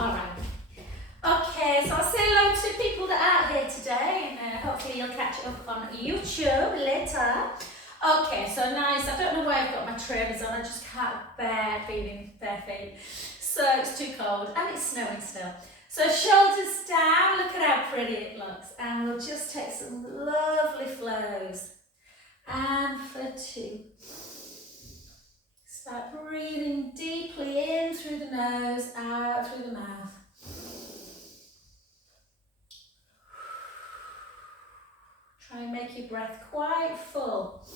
Alright. Okay, so I'll say hello to people that are out here today, and hopefully you'll catch up on YouTube later. Okay, so nice. I don't know why I've got my trainers on, I just can't bear being in bare feet. So it's too cold, and it's snowing still. So shoulders down, look at how pretty it looks. And we'll just take some lovely flows. And for 2. Start breathing deeply in through the nose, out through the mouth. Try and make your breath quite full.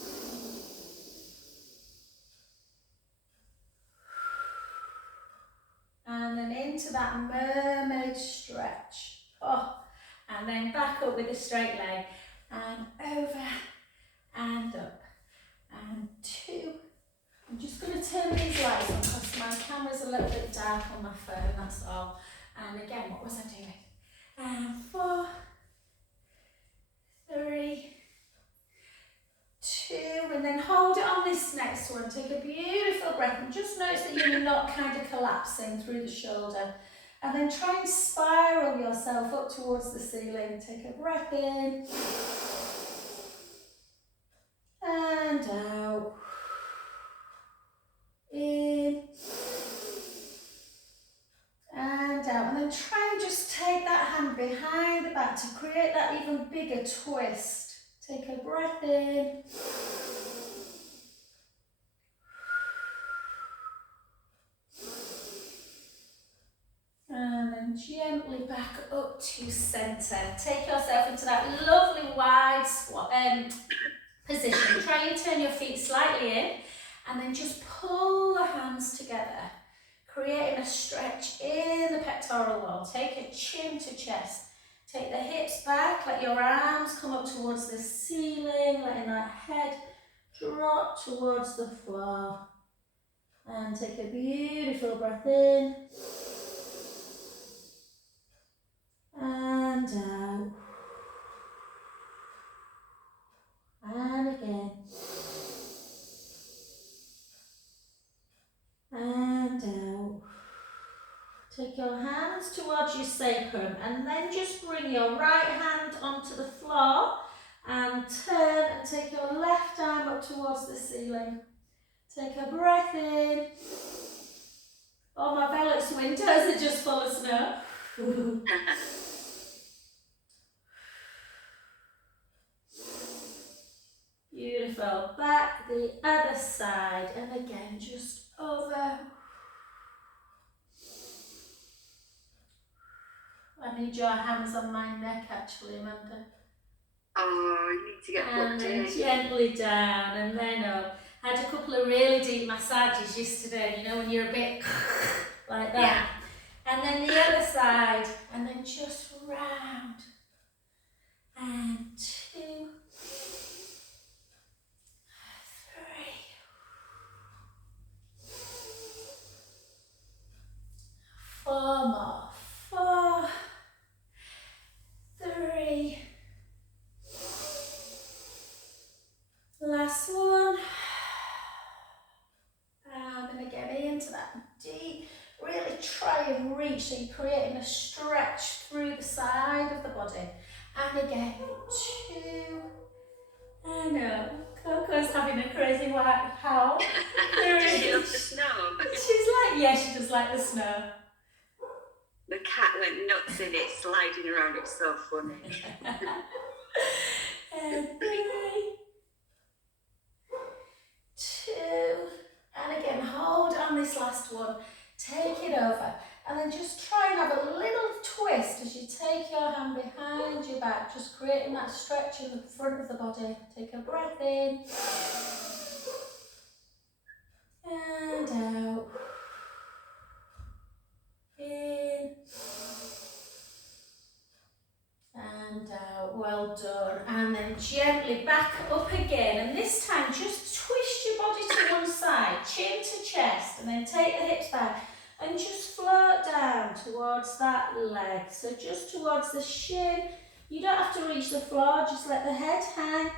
And then into that mermaid stretch. Oh, and then back up with a straight leg. And over and up. And 2. I'm just going to turn these lights on because my camera's a little bit dark on my phone, that's all. And again, what was I doing? And 4, 3, 2, and then hold it on this next one. Take a beautiful breath and just notice that you're not kind of collapsing through the shoulder. And then try and spiral yourself up towards the ceiling. Take a breath in and out. In and out, and then try and just take that hand behind the back to create that even bigger twist. Take a breath in and then gently back up to centre. Take yourself into that lovely wide squat position. Try and turn your feet slightly in. And then just pull the hands together, creating a stretch in the pectoral wall. Take a chin to chest. Take the hips back, let your arms come up towards the ceiling, letting that head drop towards the floor. And take a beautiful breath in. And out. And again. And out. Take your hands towards your sacrum and then just bring your right hand onto the floor and turn and take your left arm up towards the ceiling. Take a breath in. Oh, my Velux windows are just full of snow. Beautiful. Back the other side and again just over. I need your hands on my neck actually, Amanda. Oh, you need to get and booked then in. gently down and then up. I had a couple of really deep massages yesterday, you know, when you're a bit like that. Yeah. And then the other side, and then just round. And 2, 3, 4 more. 4, 3. Last one. And then again into that deep. Really try and reach, so you're creating a stretch through the side of the body. And again, 2. I know, Coco's having a crazy white howl. Does she love the snow? She's like, yeah, she does like the snow. The cat went nuts in it, sliding around. It was so funny. And 3, 2, and again, hold on this last one. Take it over. And then just try and have a little twist as you take your hand behind your back, just creating that stretch in the front of the body. Take a breath in. And out. In. And out. Well done. And then gently back up again. And this time just twist your body to one side, chin to chest, and then take the hips back. And just float down towards that leg. So just towards the shin. You don't have to reach the floor, just let the head hang.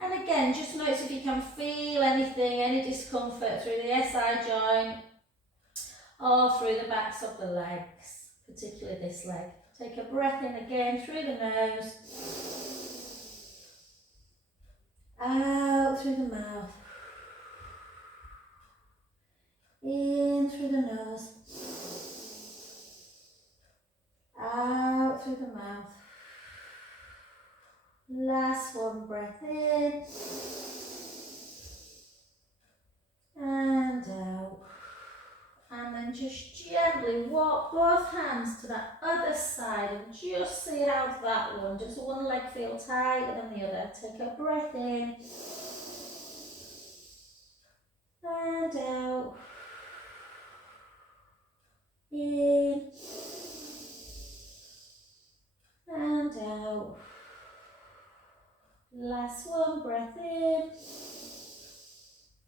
And again, just notice if you can feel anything, any discomfort through the SI joint or through the backs of the legs. particularly this leg. Take a breath in again through the nose, out through the mouth, in through the nose, out through the mouth. Last one, breath in and out. And then just gently walk both hands to that other side and just see how that one, does one leg feel tighter than the other? Take a breath in and out. In and out. Last one, breath in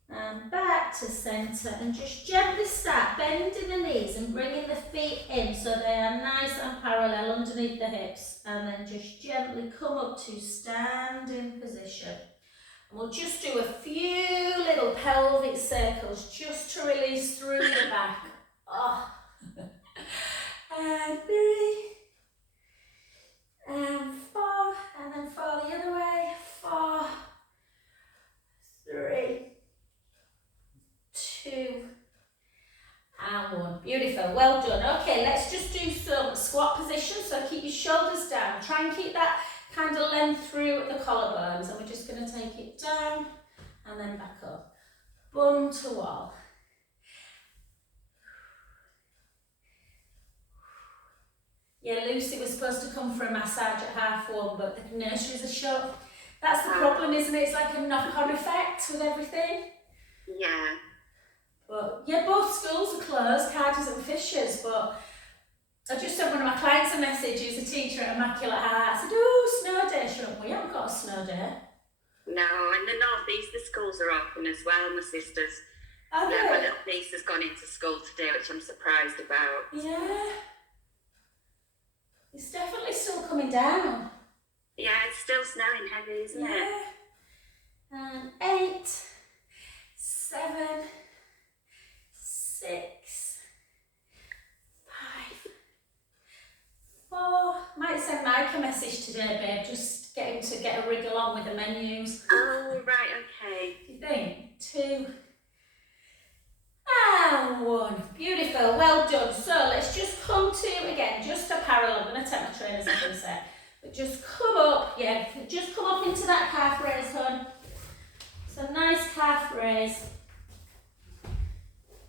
and back to centre, and just gently start bending the knees and bringing the feet in so they are nice and parallel underneath the hips, and then just gently come up to standing position. And we'll just do a few little pelvic circles just to release through the back. Oh. And 3 and 4, and then fall the other way. 4, 3, 2 and 1. Beautiful, well done. Okay, let's just do some squat position. So keep your shoulders down. Try and keep that kind of length through the collarbones, and we're just going to take it down and then back up. Bum to wall. Yeah, Lucy was supposed to come for a massage at 1:30, but the nurseries are shut. That's the problem, isn't it? It's like a knock-on effect with everything. Yeah. But yeah, both schools are closed, Carter's and Fisher's, but I just sent one of my clients a message, who's a teacher at Immaculate Heart. I said, oh, snow day. She went, we haven't got a snow day. No, in the north east the schools are open as well, my sisters. Oh, Yeah, yeah. my little niece has gone into school today, which I'm surprised about. Yeah. It's definitely still coming down. Yeah, it's still snowing heavy, isn't it? And 8, 7, 6, 5, 4. Might send Mike a message today, babe. Just get him to get a wriggle on with the menus. Oh, right, okay. Do you think? 2 and 1. Beautiful, well done. So let's just come to, again, just a parallel. I'm going to take my trainers off in a sec. But just come up, yeah, just come up into that calf raise, hon. So nice calf raise.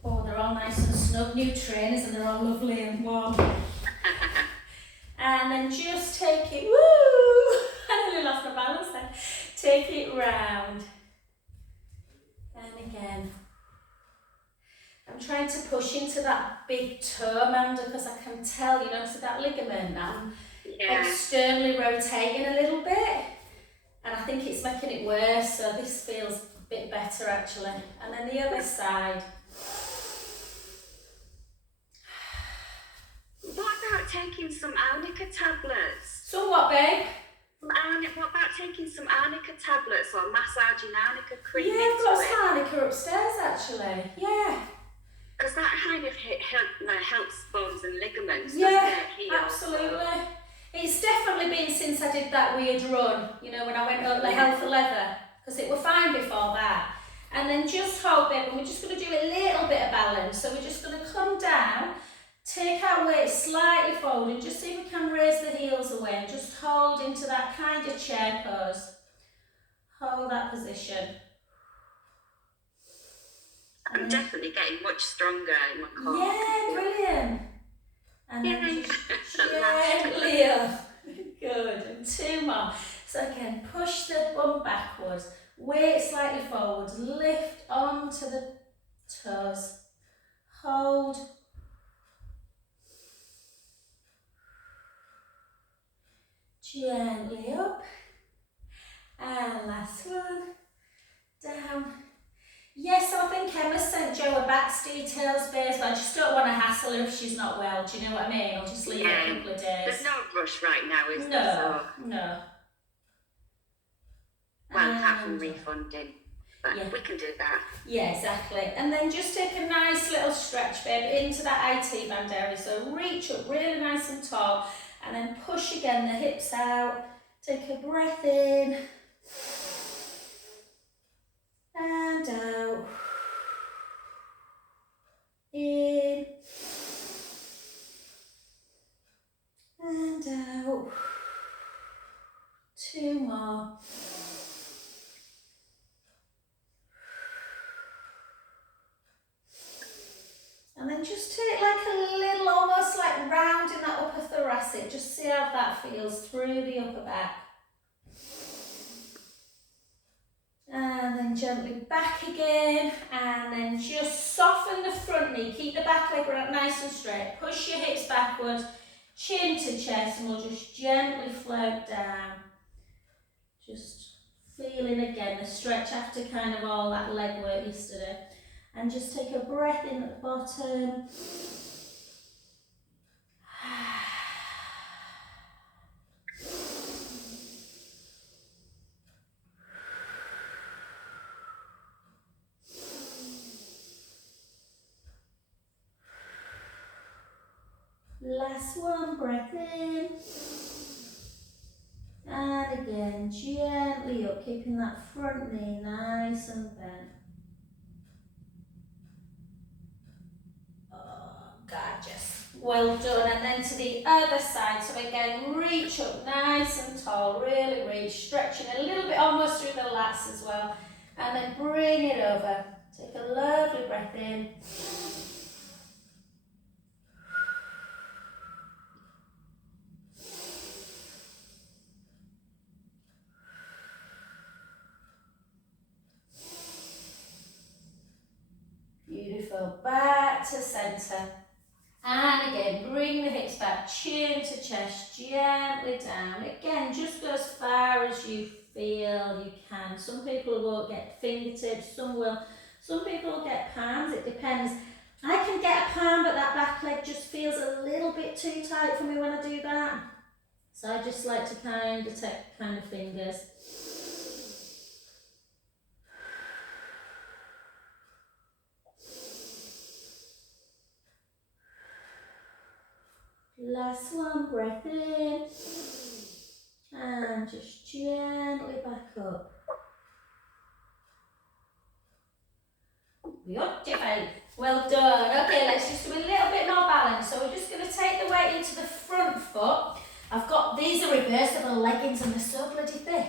Oh, they're all nice and snug, new trainers, and they're all lovely and warm. And then just take it, woo! I nearly lost my balance then. Take it round. And again. I'm trying to push into that big toe, Amanda, because I can tell, you know, so that ligament now. Externally rotating a little bit, and I think it's making it worse, so this feels a bit better actually. And then the other side. What about taking some arnica tablets? So what, babe? What about taking some arnica tablets or massaging arnica cream Yeah, I've into got it? some arnica upstairs actually. Yeah. Because that kind of helps bones and ligaments, Yeah, doesn't it? Heal, absolutely. So. It's definitely been since I did that weird run, you know, when I went up the Health for Leather, because it were fine before that. And then just hold it, and we're just going to do a little bit of balance. So we're just going to come down, take our weight slightly forward, and just see if we can raise the heels away, and just hold into that kind of chair pose. Hold that position. I'm definitely getting much stronger in my core. Yeah, brilliant. And then just Yay. gently up. Good. And 2 more. So again, push the bum backwards, weight slightly forwards, lift onto the toes, hold. Gently up. And last one. Down. Yes, I think Emma sent Jo her back's details, babes, but I just don't want to hassle her if she's not well. Do you know what I mean? I'll just leave it a couple of days. There's no rush right now, is there? No, no. Well, apart from refunding. But Yeah. we can do that. Yeah, exactly. And then just take a nice little stretch, babe, into that IT band area. So reach up really nice and tall, and then push again the hips out. Take a breath in and out. In and out. 2 more. And then just take like a little, almost like rounding that upper thoracic. Just see how that feels through the upper back. And then gently back again. And then just soften the front knee. Keep the back leg nice and straight. Push your hips backwards, chin to chest, and we'll just gently float down. Just feeling again the stretch after kind of all that leg work yesterday. And just take a breath in at the bottom. Last one, breath in. And again, gently up, keeping that front knee nice and bent. Oh, gorgeous. Well done. And then to the other side. So again, reach up nice and tall, really reach, stretching a little bit almost through the lats as well. And then bring it over. Take a lovely breath in. Beautiful. Back to centre. And again, bring the hips back, chin to chest, gently down. Again, just go as far as you feel you can. Some people won't get fingertips, some will. Some people will get palms, it depends. I can get a palm, but that back leg just feels a little bit too tight for me when I do that. So I just like to kind of take kind of fingers. Last one, breath in, and just gently back up. Beautiful, well done. Okay, let's just do a little bit more balance. So we're just going to take the weight into the front foot. I've got, these are reversible leggings and they're so bloody thick.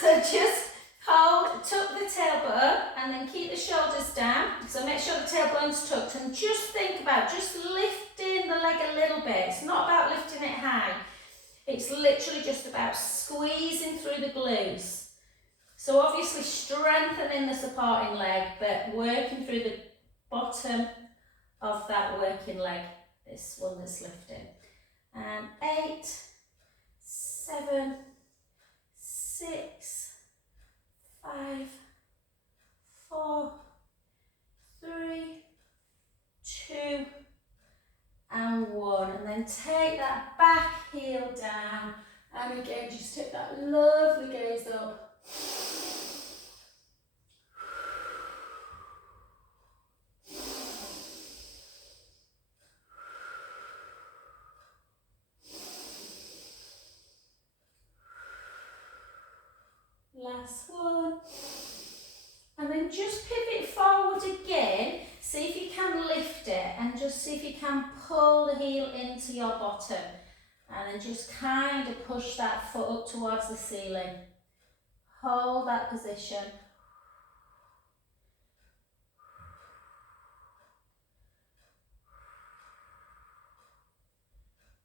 So just hold, tuck the tailbone and then keep the shoulders down. So make sure the tailbone's tucked and just think about just lifting the leg a little bit. It's not about lifting it high. It's literally just about squeezing through the glutes. So obviously strengthening the supporting leg, but working through the bottom of that working leg, this one that's lifting. And 8, 7, 6, 5, 4, 3, 2, and 1. And then take that back heel down. And again, just take that lovely gaze up. Last one. And then just pivot forward again. See if you can lift it and just see if you can pull the heel into your bottom. And then just kind of push that foot up towards the ceiling. Hold that position.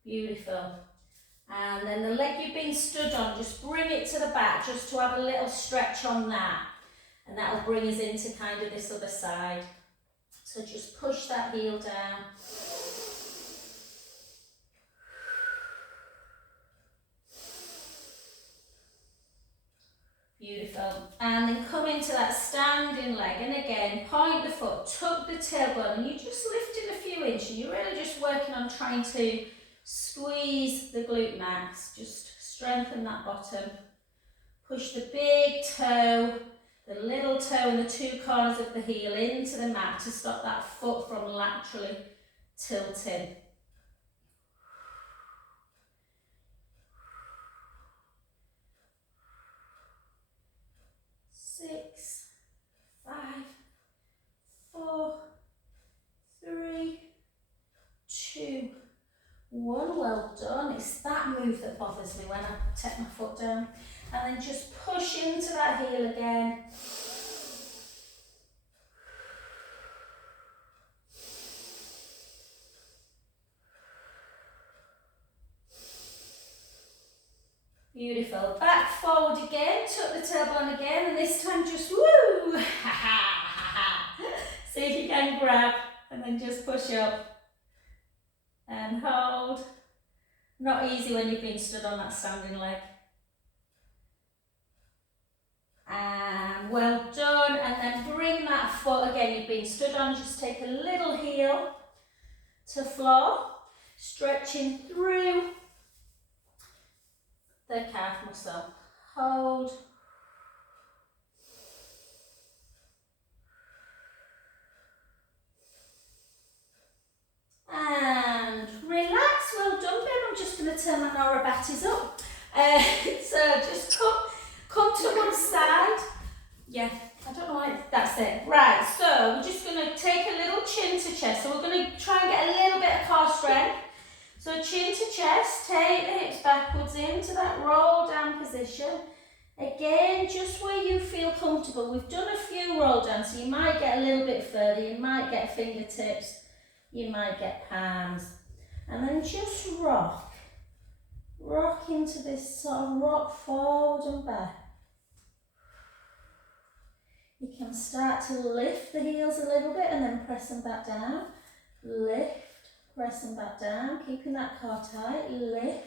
Beautiful. And then the leg you've been stood on, just bring it to the back, just to have a little stretch on that. And that'll bring us into kind of this other side. So just push that heel down. Beautiful. And then come into that standing leg. And again, point the foot, tuck the tailbone, and you're just lifting a few inches. You're really just working on trying to squeeze the glute max. Just strengthen that bottom. Push the big toe the little toe and the two corners of the heel into the mat to stop that foot from laterally tilting. 6, 5, 4, 3, 2, 1. Well done. It's that move that bothers me when I take my foot down. And then just push into that heel again. Beautiful. Back forward again, tuck the tailbone again, and this time just woo! See if you can grab, and then just push up and hold. Not easy when you've been stood on that standing leg. And well done, and then bring that foot again, you've been stood on, just take a little heel to floor, stretching through the calf muscle. Hold. And relax. Well done, babe. I'm just going to turn my Norabatis up. So just come to one side. Yeah, I don't know why. That's it. Right, so we're just going to take a little chin to chest. So we're going to try and get a little bit of core strength. So chin to chest, take the hips backwards into that roll down position. Again, just where you feel comfortable. We've done a few roll downs, so you might get a little bit further, you might get fingertips, you might get palms. And then just rock. Rock into this sort of rock forward and back. You can start to lift the heels a little bit and then press them back down. Lift. Press them back down, keeping that core tight, lift,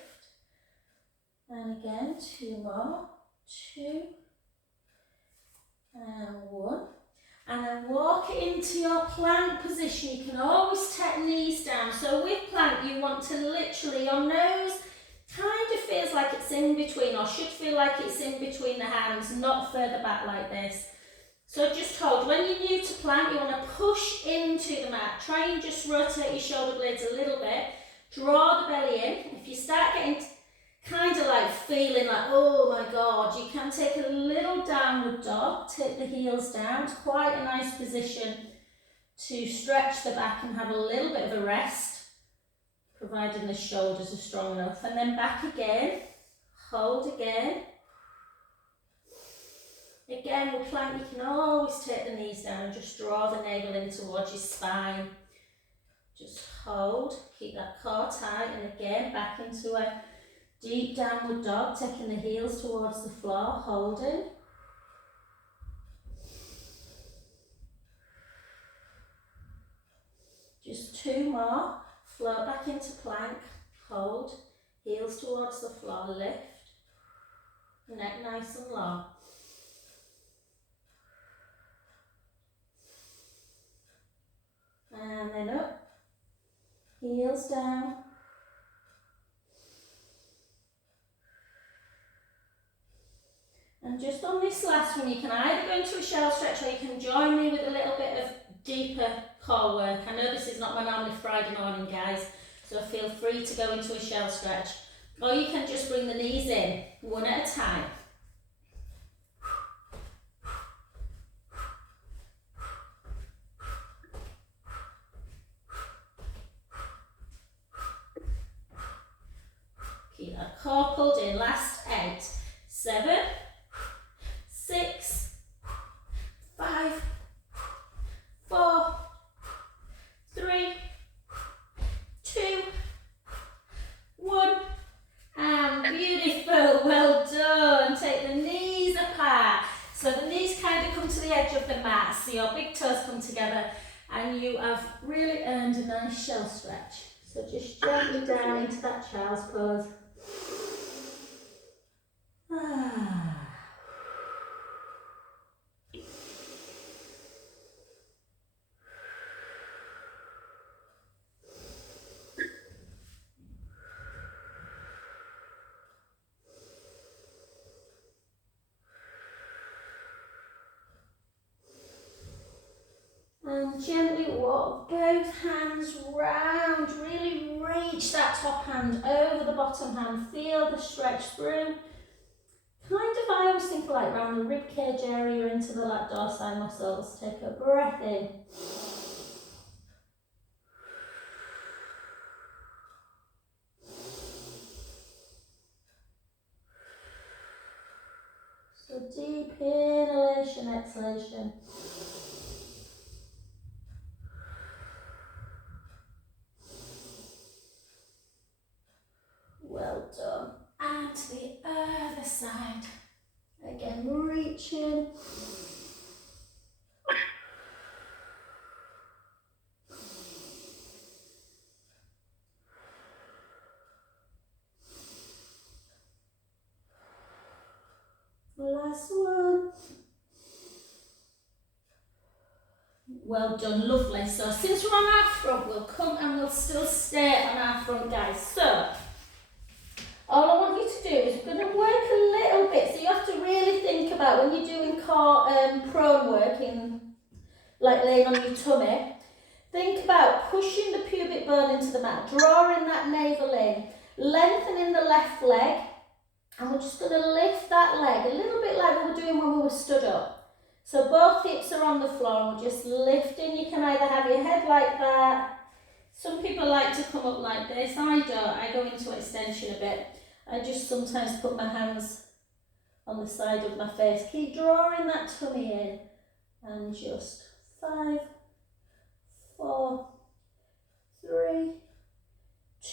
and again, 2 more, 2, and 1, and then walk into your plank position. You can always take knees down, so with plank you want to literally, your nose kind of feels like it's in between, or should feel like it's in between the hands, not further back like this. So just hold. When you're new to plank, you want to push into the mat. Try and just rotate your shoulder blades a little bit. Draw the belly in. If you start getting kind of like feeling like, oh my God, you can take a little downward dog. Take the heels down. It's quite a nice position to stretch the back and have a little bit of a rest, providing the shoulders are strong enough. And then back again. Hold again. Again, with plank, you can always take the knees down and just draw the navel in towards your spine. Just hold, keep that core tight, and again, back into a deep downward dog, taking the heels towards the floor, holding. Just 2 more, float back into plank, hold, heels towards the floor, lift, neck nice and long. And then up, heels down. And just on this last one, you can either go into a shell stretch or you can join me with a little bit of deeper core work. I know this is not my normal Friday morning, guys, so feel free to go into a shell stretch. Or you can just bring the knees in, one at a time. Keep that core pulled in. Last 8, 7, 6, 5, 4, 3, 2, 1, and beautiful. Well done. Take the knees apart. So the knees kind of come to the edge of the mat, so your big toes come together, and you have really earned a nice shell stretch. So just gently down into that child's pose. And gently walk both hands round. Really reach that top hand over the bottom hand. Feel the stretch through. Kind of, I always think like around the rib cage area into the lat dorsi muscles. Take a breath in. So deep inhalation, exhalation. Well done. And to the other side. Again, reaching. Last one. Well done, lovely. So since we're on our front, we'll come and we'll still stay on our front, guys. So all I want you to do is we're going to work a little bit. So you have to really think about when you're doing core prone work, like laying on your tummy. Think about pushing the pubic bone into the mat, drawing that navel in, lengthening the left leg, and we're just going to lift that leg a little bit like we were doing when we were stood up. So both hips are on the floor and we're just lifting. You can either have your head like that. Some people like to come up like this. I don't. I go into extension a bit. I just sometimes put my hands on the side of my face. Keep drawing that tummy in. And just 5, 4, 3,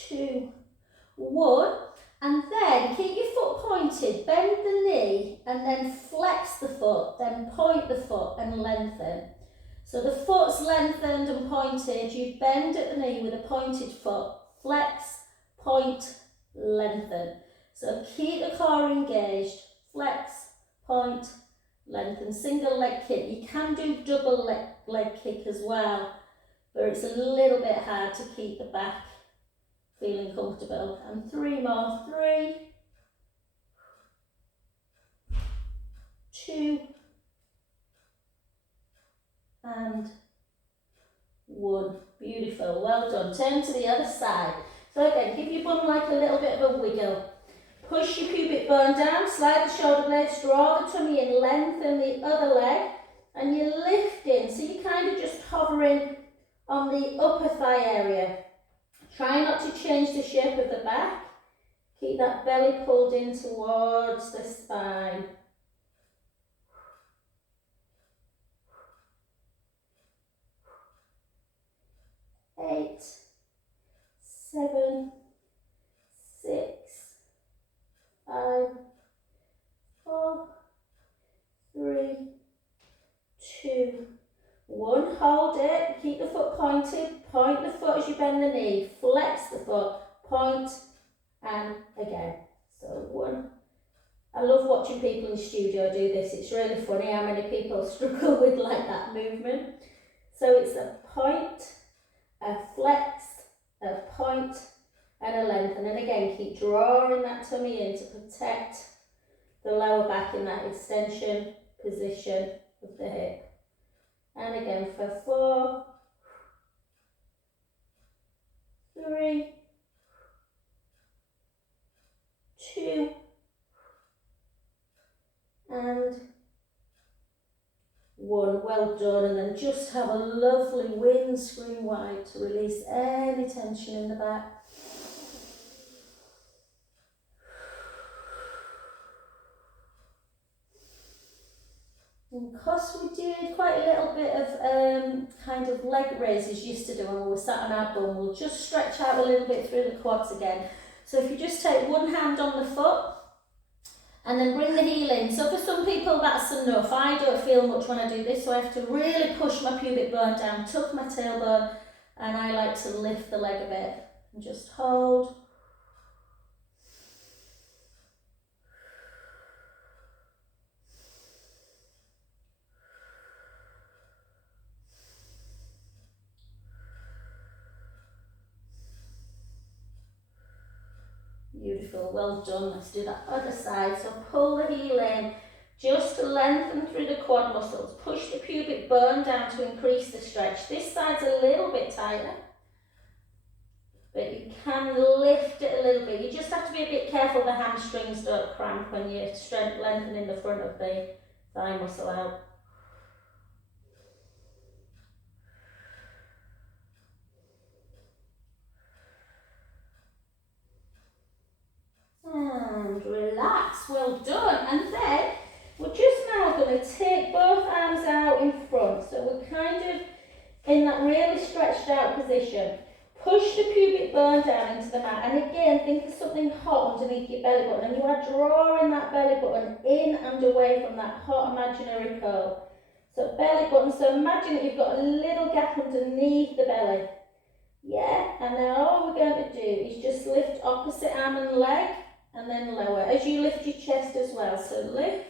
2, 1. And then keep your foot pointed, bend the knee and then flex the foot, then point the foot and lengthen. So the foot's lengthened and pointed, you bend at the knee with a pointed foot, flex, point, lengthen. So keep the core engaged, flex, point, lengthen. Single leg kick, you can do double leg kick as well, but it's a little bit hard to keep the back feeling comfortable. And 3 more. 3, 2, and 1. Beautiful. Well done. Turn to the other side. So again, give your bum like a little bit of a wiggle. Push your pubic bone down, slide the shoulder blades, draw the tummy in, lengthen the other leg, and you're lifting. So you're kind of just hovering on the upper thigh area. Try not to change the shape of the back. Keep that belly pulled in towards the spine. 8, 7, 6, 5, 4, 3, 2, 1. Hold it. Keep the foot pointed. Point the foot as you bend the knee. Flex the foot. Point and again. So 1. I love watching people in the studio do this. It's really funny how many people struggle with like that movement. So it's a point, a flex, a point and a lengthen. And again, keep drawing that tummy in to protect the lower back in that extension position of the hip. And again for 4, 3, 2, and 1. Well done. And then just have a lovely windscreen wipe to release any tension in the back. And because we did quite a little bit of kind of leg raises used to do when we were sat on our bum, we'll just stretch out a little bit through the quads again. So if you just take one hand on the foot and then bring the heel in. So for some people that's enough. I don't feel much when I do this, so I have to really push my pubic bone down, tuck my tailbone, and I like to lift the leg a bit and just hold. Beautiful, well done. Let's do that other side. So pull the heel in, Just lengthen through the quad muscles. Push the pubic bone down to increase the stretch. This side's a little bit tighter, but you can lift it a little bit. You just have to be a bit careful the hamstrings don't cramp when you're lengthening the front of the thigh muscle out. And relax, well done. And then we're just now going to take both arms out in front. So we're kind of in that really stretched out position. Push the pubic bone down into the mat. And again, think of something hot underneath your belly button. And you are drawing that belly button in and away from that hot imaginary curl. So belly button, so imagine that you've got a little gap underneath the belly. Yeah, and now all we're going to do is just lift opposite arm and leg. And then lower, as you lift your chest as well. So lift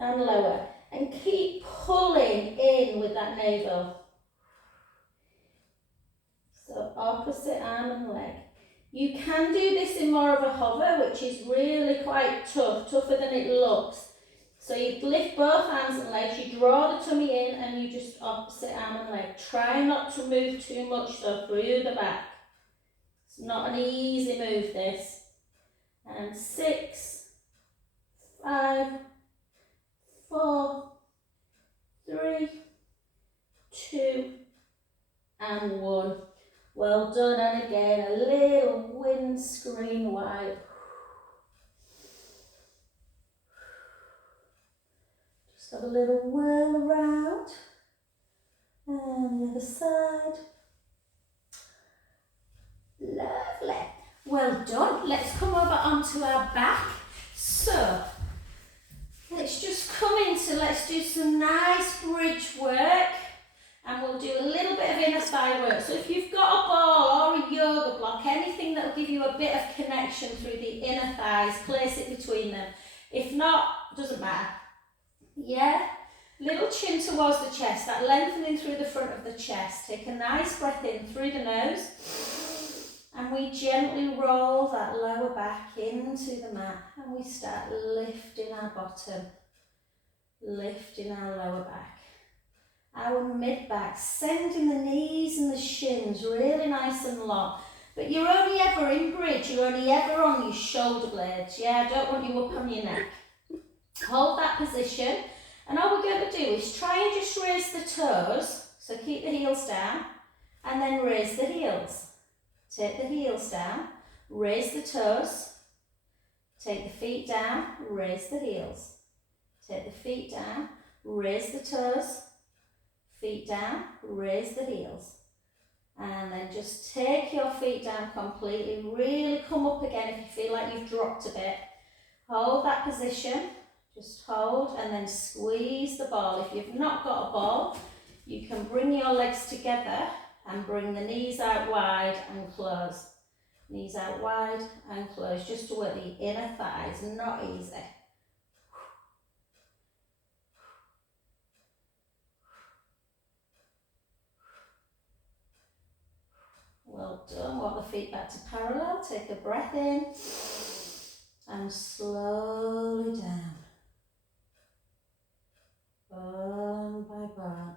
and lower. And keep pulling in with that navel. So opposite arm and leg. You can do this in more of a hover, which is really quite tough, tougher than it looks. So you lift both arms and legs, you draw the tummy in and you just opposite arm and leg. Try not to move too much though through the back. It's not an easy move this. And 6, 5, 4, 3, 2, and 1. Well done, and again, a little windscreen wipe. Just have a little whirl around. And the other side. Lovely. Well done. Let's come over onto our back. So, let's just come into, let's do some nice bridge work. And we'll do a little bit of inner thigh work. So if you've got a ball or a yoga block, anything that will give you a bit of connection through the inner thighs, place it between them. If not, doesn't matter. Yeah? Little chin towards the chest, that lengthening through the front of the chest. Take a nice breath in through the nose. And we gently roll that lower back into the mat. And we start lifting our bottom, lifting our lower back. Our mid-back, sending the knees and the shins really nice and long. But you're only ever in bridge, you're only ever on your shoulder blades. Yeah, I don't want you up on your neck. Hold that position. And all we're going to do is try and just raise the toes. So keep the heels down. And then raise the heels. Take the heels down. Raise the toes. Take the feet down. Raise the heels. Take the feet down. Raise the toes. Feet down, raise the heels. And then just take your feet down completely. Really come up again if you feel like you've dropped a bit. Hold that position. Just hold and then squeeze the ball. If you've not got a ball, you can bring your legs together and bring the knees out wide and close. Knees out wide and close, just to work the inner thighs. Not easy. Well done. Walk the feet back to parallel. Take a breath in and slowly down. Bone by bone.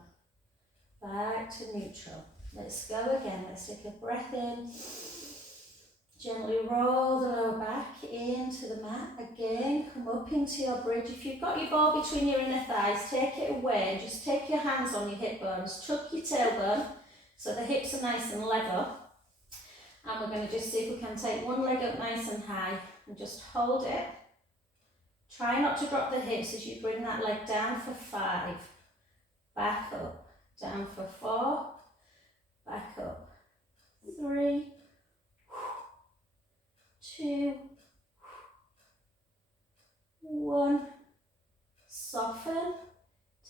Back to neutral. Let's go again. Let's take a breath in. Gently roll the lower back into the mat. Again, come up into your bridge. If you've got your ball between your inner thighs, take it away and just take your hands on your hip bones. Tuck your tailbone so the hips are nice and level. And we're going to just see if we can take one leg up nice and high and just hold it. Try not to drop the hips as you bring that leg down for 5. Back up. Down for 4. Back up. 3. 2. 1. Soften.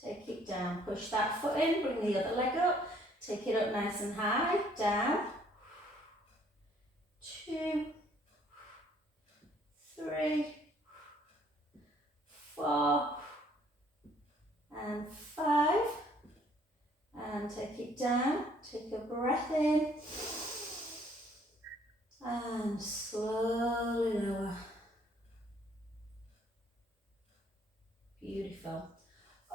Take it down. Push that foot in. Bring the other leg up. Take it up nice and high. Down. 2, 3, 4, and 5. And take it down. Take a breath in. And slowly lower. beautiful.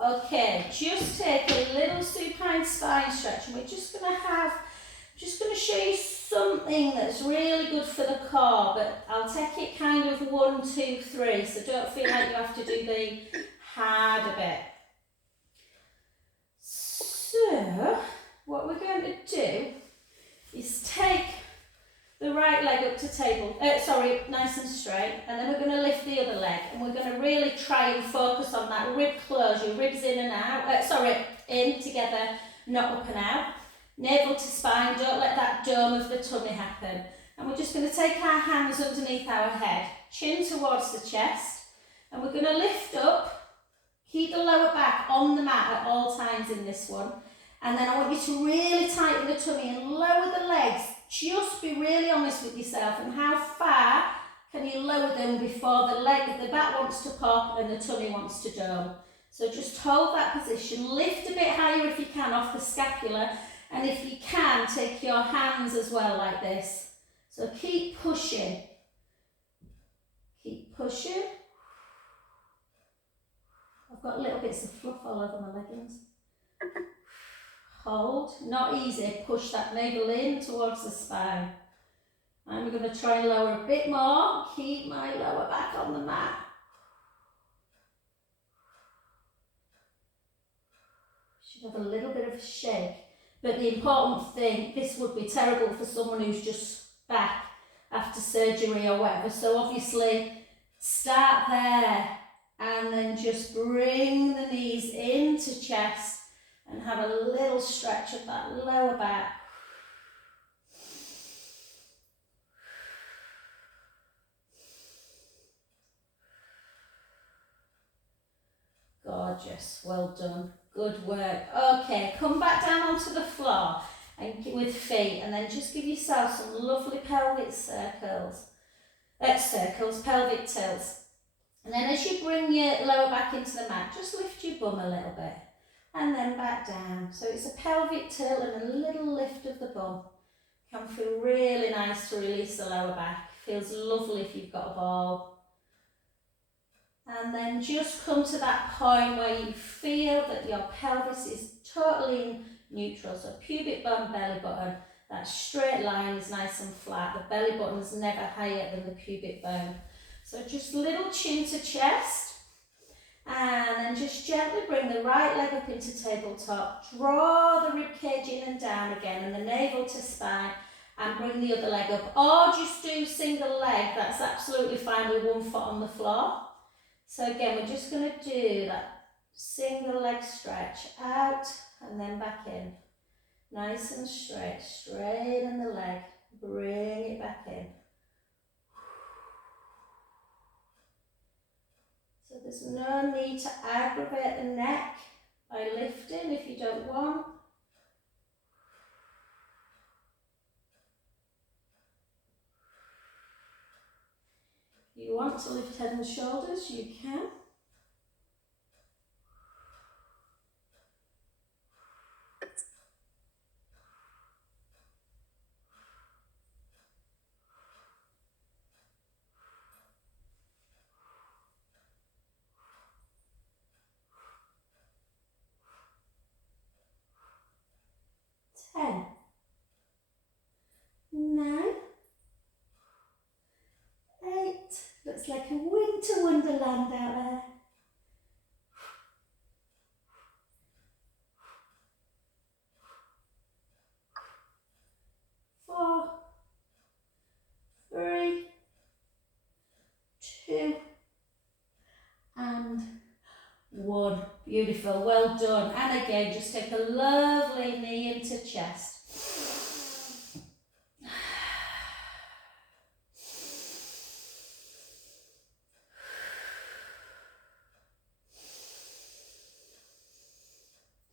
Okay, just take a little supine spine stretch, and we're just going to show you something that's really good for the core, but I'll take it kind of 1, 2, 3, so don't feel like you have to do the harder bit. So, what we're going to do is take the right leg up to table, nice and straight, and then we're going to lift the other leg, and we're going to really try and focus on that rib closure, ribs in and out, in together, not up and out. Navel to spine, don't let that dome of the tummy happen. And we're just going to take our hands underneath our head, chin towards the chest, and we're going to lift up, keep the lower back on the mat at all times in this one. And then I want you to really tighten the tummy and lower the legs. Just be really honest with yourself, and how far can you lower them before the back wants to pop and the tummy wants to dome. So just hold that position, lift a bit higher if you can off the scapula, and if you can, take your hands as well like this. So keep pushing. Keep pushing. I've got little bits of fluff all over my leggings. Hold, not easy, push that navel in towards the spine. And we're going to try and lower a bit more. Keep my lower back on the mat. Should have a little bit of a shake. But the important thing, this would be terrible for someone who's just back after surgery or whatever. So obviously start there and then just bring the knees into chest and have a little stretch of that lower back. Gorgeous, well done, good work. Okay, come back down onto the floor and with feet, and then just give yourself some lovely pelvic pelvic tilts. And then as you bring your lower back into the mat, just lift your bum a little bit and then back down. So it's a pelvic tilt and a little lift of the bum. Can feel really nice to release the lower back. Feels lovely if you've got a ball. And then just come to that point where you feel that your pelvis is totally in neutral. So pubic bone, belly button, that straight line is nice and flat. The belly button is never higher than the pubic bone. So just little chin to chest. And then just gently bring the right leg up into tabletop. Draw the rib cage in and down again, and the navel to spine. And bring the other leg up. Or just do single leg. That's absolutely fine with one foot on the floor. So again, we're just going to do that single leg stretch out and then back in. Nice and straight. Straighten the leg. Bring it back in. So there's no need to aggravate the neck by lifting if you don't want. If you want to lift head and shoulders, you can. Ten, 9, 8, looks like a winter wonderland out there. 4, 3, 2, and 1. Beautiful, well done. And again, just take a lovely knee into chest.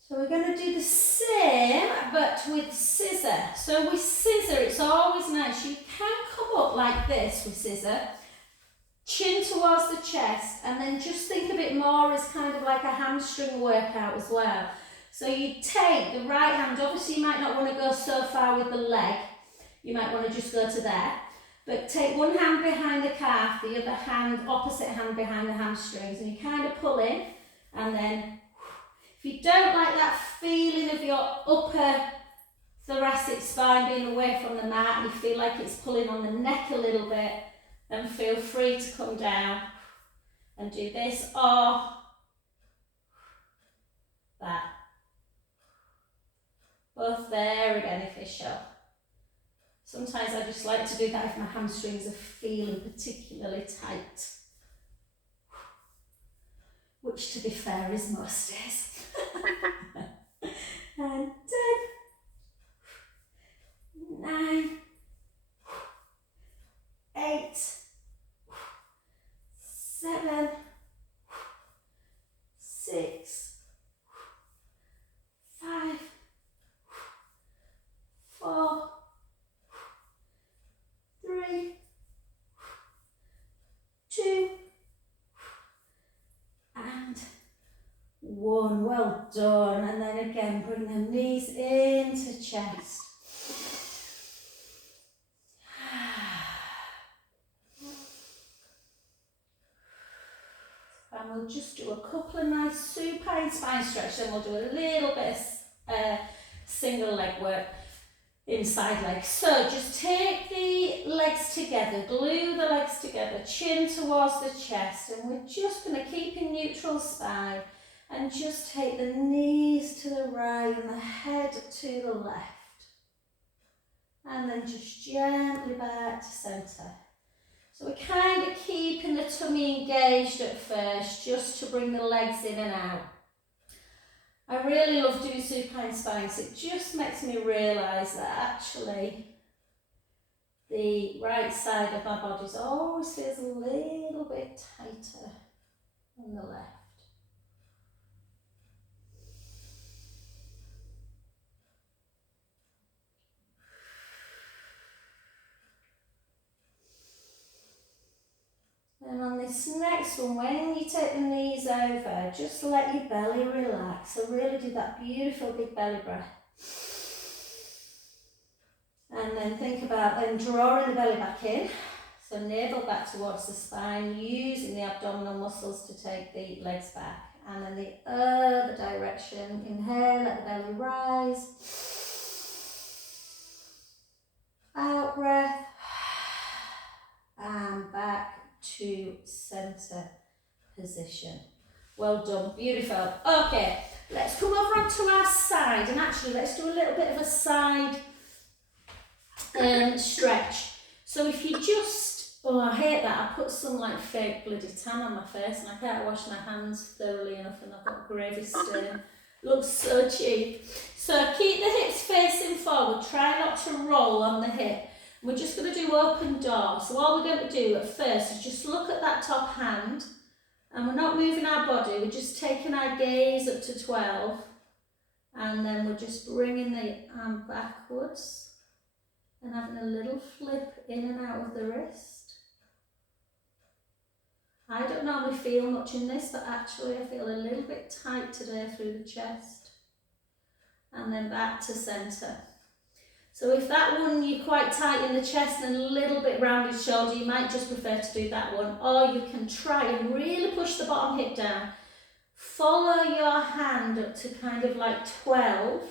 So we're going to do the same, but with scissor. So with scissor, it's always nice. You can come up like this with scissor, chin towards the chest, and then just think of it more as kind of like a hamstring workout as well. So you take the right hand, obviously you might not want to go so far with the leg, you might want to just go to there, but take one hand behind the calf, the other hand, opposite hand behind the hamstrings, and you kind of pull in, And then if you don't like that feeling of your upper thoracic spine being away from the mat, and you feel like it's pulling on the neck a little bit, then feel free to come down and do this or that. Both very beneficial. Sometimes I just like to do that if my hamstrings are feeling particularly tight, which to be fair is most days. And 10, 9, 8, 7, 6, 5, 4, 3, 2, and 1. Well done. And then again, bring the knees into chest. And we'll just do a couple of nice supine spine stretch, then we'll do a little bit of single leg work inside leg. So just take the legs together, glue the legs together, chin towards the chest, and we're just going to keep in neutral spine and just take the knees to the right and the head to the left. And then just gently back to centre. So we're kind of keeping the tummy engaged at first, just to bring the legs in and out. I really love doing supine spines. It just makes me realise that actually the right side of my body always feels a little bit tighter than the left. And on this next one, when you take the knees over, just let your belly relax. So really do that beautiful big belly breath. And then think about then drawing the belly back in. So navel back towards the spine, using the abdominal muscles to take the legs back. And then the other direction, inhale, let the belly rise. Out breath. And back to centre position. Well done, beautiful. Okay, let's come over onto our side, and actually let's do a little bit of a side stretch. So if you just, oh I hate that, I put some like fake bloody tan on my face and I can't wash my hands thoroughly enough and I've got gravy stain. Looks so cheap. So keep the hips facing forward, try not to roll on the hip. We're just going to do open door. So all we're going to do at first is just look at that top hand, and we're not moving our body, we're just taking our gaze up to 12, and then we're just bringing the arm backwards and having a little flip in and out of the wrist. I don't normally feel much in this, but actually I feel a little bit tight today through the chest. And then back to centre. So if that one you're quite tight in the chest and a little bit rounded shoulder, you might just prefer to do that one. Or you can try and really push the bottom hip down. Follow your hand up to kind of like 12.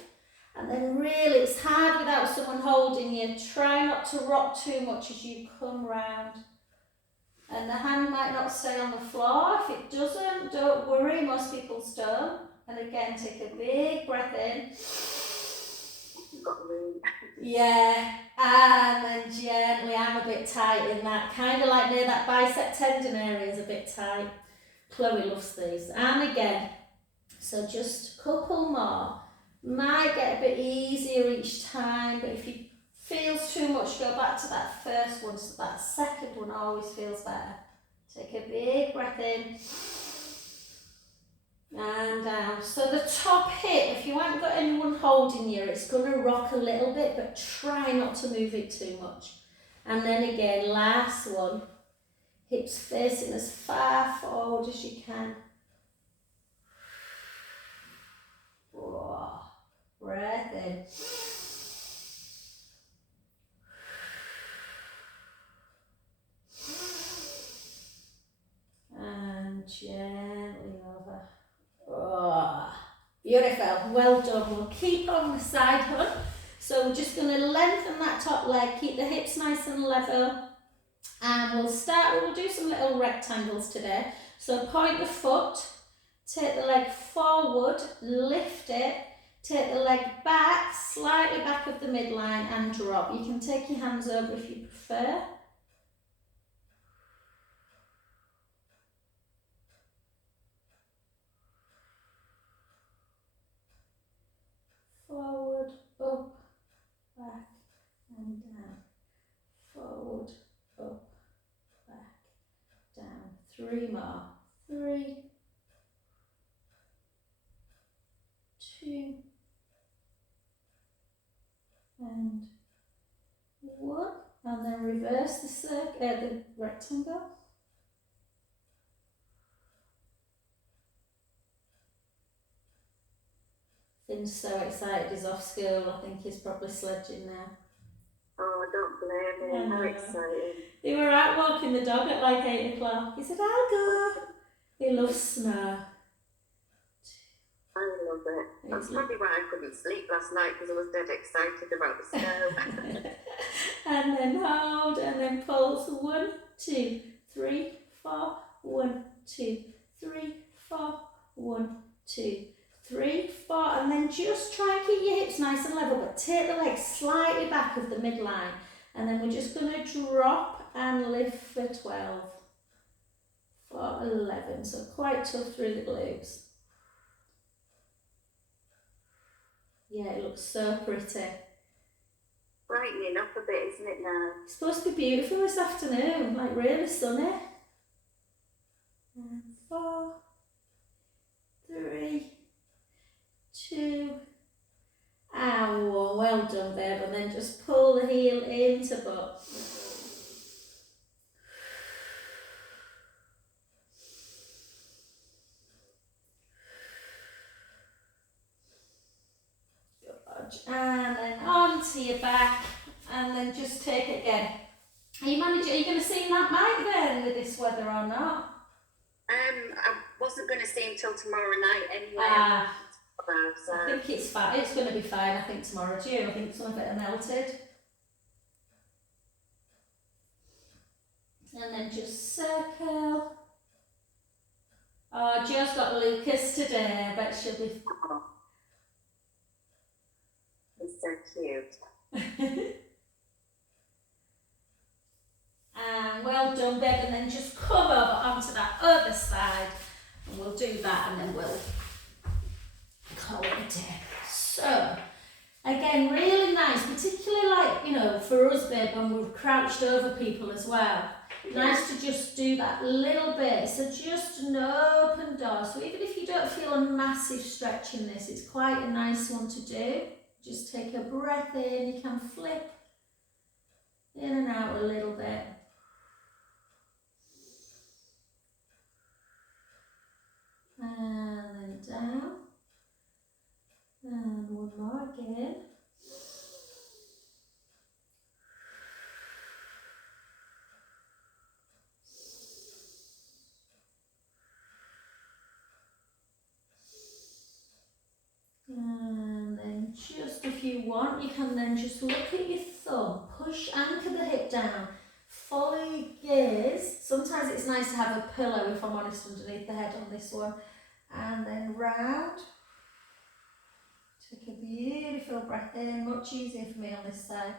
And then really, it's hard without someone holding you. Try not to rock too much as you come round. And the hand might not stay on the floor. If it doesn't, don't worry, most people don't. And again, take a big breath in. Yeah, and then gently, I'm a bit tight in that, kind of like near that bicep tendon area is a bit tight. Chloe loves these. And again, so just a couple more. Might get a bit easier each time, but if it feels too much, go back to that first one, so that second one always feels better. Take a big breath in. And down. So the top hip, if you haven't got anyone holding you, it's going to rock a little bit, but try not to move it too much. And then again, last one, hips facing as far forward as you can. Oh, breath in. And gently over. down. Well done. We'll keep on the side hug. So we're just going to lengthen that top leg, keep the hips nice and level. And we'll do some little rectangles today. So point the foot, take the leg forward, lift it, take the leg back, slightly back of the midline and drop. You can take your hands over if you prefer. Forward, up, back and down. Forward, up, back, down. 3 more. 3, 2, and 1. And then reverse the circle, the rectangle. Finn's so excited he's off school. I think he's probably sledging now. Oh, don't blame him. How exciting. They were out walking the dog at like 8 o'clock. He said, I'll go. He loves snow. I love it. That's probably why I couldn't sleep last night, because I was dead excited about the snow. And then hold, and then pulse. 1, 2, 3, 4. 1, 2, 3, 4. 1, 2, 3, 4. And then just try and keep your hips nice and level, but take the legs slightly back of the midline. And then we're just going to drop and lift for 12. For 11. So quite tough through the glutes. Yeah, it looks so pretty. Brightening up a bit, isn't it now? It's supposed to be beautiful this afternoon, like really sunny. And 4, 3, 2, and 1. Well done, babe. And then just pull the heel into butt. And then onto your back, and then just take it again. Are you going to sing that mic then with this weather or not? I wasn't going to sing until tomorrow night anyway. So. I think it's fine. It's going to be fine. I think tomorrow too. I think some of it are melted. And then just circle. Oh, Jo's got Lucas today. I bet she'll be. Oh. He's so cute. And well done, babe. And then just come over onto that other side. And we'll do that, and then we'll call it a day. So, again, really nice, particularly like, you know, for us, babe, when we've crouched over people as well. Yeah. Nice to just do that little bit. So just an open door. So even if you don't feel a massive stretch in this, it's quite a nice one to do. Just take a breath in. You can flip in and out a little bit. And then down. And one more again. And then just if you want, you can then just look at your thumb, push, anchor the hip down, follow your gaze. Sometimes it's nice to have a pillow, if I'm honest, underneath the head on this one. And then round. Take a beautiful breath in, much easier for me on this side.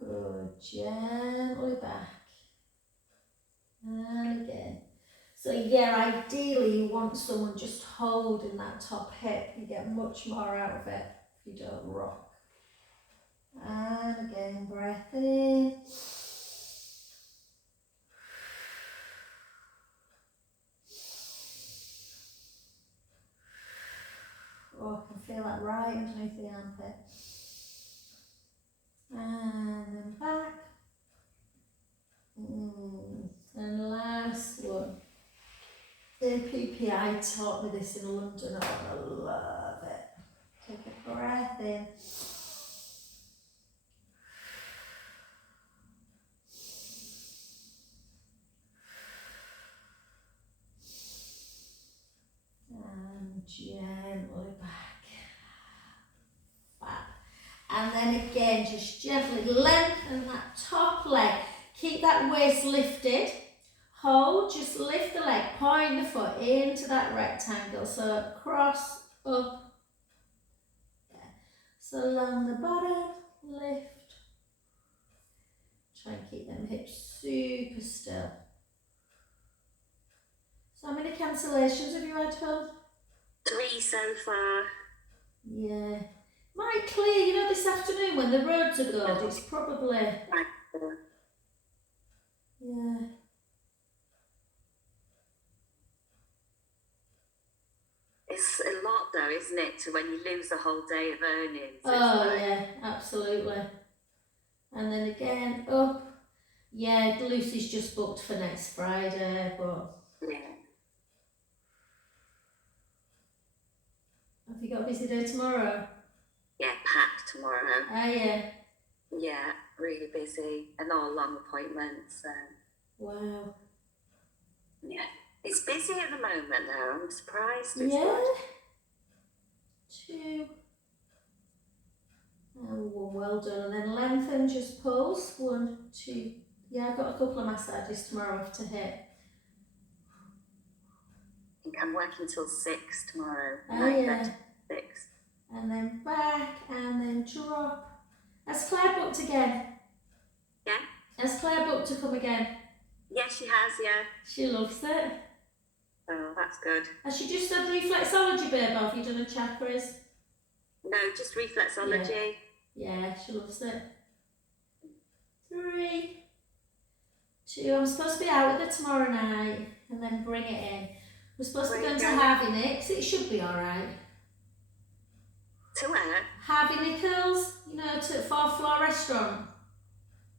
Good, gently back. And again. So yeah, ideally you want someone just holding that top hip. You get much more out of it if you don't rock. And again, breath in. Oh, I can feel that right underneath the armpit. And then back. And last one. The PPI taught me this in London. I love it. Take a breath in. gently back. And then again, just gently lengthen that top leg. Keep that waist lifted. Hold, just lift the leg, point the foot into that rectangle. So cross, up. Yeah. So along the bottom, lift. Try and keep them hips super still. So how many cancellations have you had, Phil? 3 so far. Yeah. Might clear, you know, this afternoon when the roads are good, it's probably... Yeah. It's a lot though, isn't it, to when you lose a whole day of earnings. Oh yeah, absolutely. And then again, up. Yeah, Lucy's just booked for next Friday, but... Yeah. Have you got a busy day tomorrow? Yeah, packed tomorrow. Ah, yeah. Yeah, really busy and all long appointments. Wow. Yeah, it's busy at the moment though. I'm surprised. It's Yeah. good. 2. Oh, well done. And then lengthen, just pulse. 1, 2. Yeah, I've got a couple of massages tomorrow after hit. I think I'm working till 6 tomorrow. Oh, yeah. 6. And then back, and then drop. Has Claire booked again? Yeah. Has Claire booked to come again? Yeah, she has, yeah. She loves it. Oh, that's good. Has she just done reflexology, babe, or have you done a chakras? No, just reflexology. Yeah, she loves it. 3, 2. I'm supposed to be out with her tomorrow night, and then bring it in. We're supposed to go to Harvey Nick's. It should be alright. To where? Harvey Nichols, you know, to 4th floor restaurant.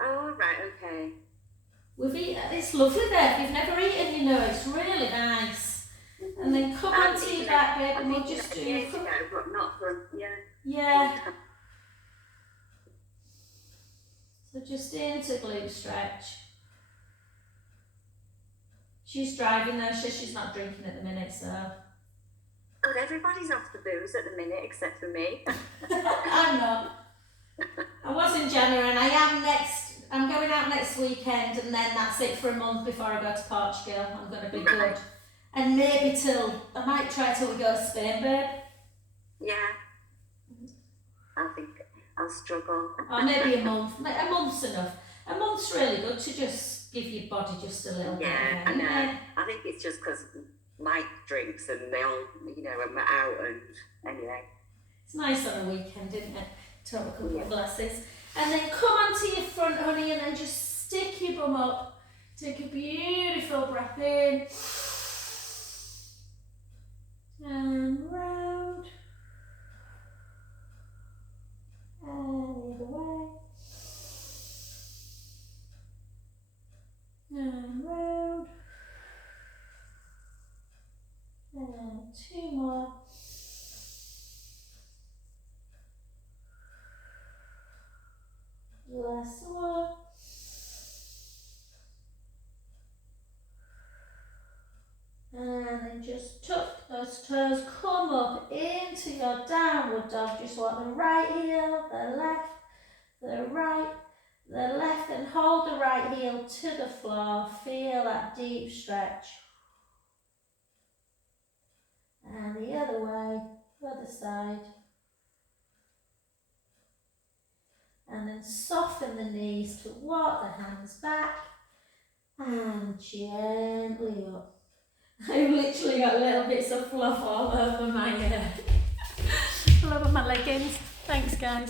Oh, right, okay. We've eaten, it's lovely there. If you've never eaten, you know, it's really nice. And then come onto your back, babe, and we'll just do... Years ago, but not for, yeah. Yeah. So just into glute stretch. She's driving though, she's not drinking at the minute, so... God, everybody's off the booze at the minute except for me. I'm not. I was in January and I am next. I'm going out next weekend and then that's it for a month before I go to Portugal. I'm going to be good. And maybe I might try till we go to Spain, babe. Yeah. I think I'll struggle. Or maybe a month. A month's enough. A month's really good to just give your body just a little bit. Yeah, I know. I think it's just because Mike drinks and they all, you know, when we're out and anyway. It's nice on a weekend, isn't it? To have a couple of glasses. And then come onto your front, honey, and then just stick your bum up. Take a beautiful breath in. And round. And the other way. And round. And 2 more. Last one. And then just tuck those toes, come up into your downward dog. Just walk the right heel, the left, the right, the left, and hold the right heel to the floor. Feel that deep stretch. And the other way, other side. And then soften the knees to walk the hands back and gently up. I've literally got little bits of fluff all over my leggings. Thanks, guys.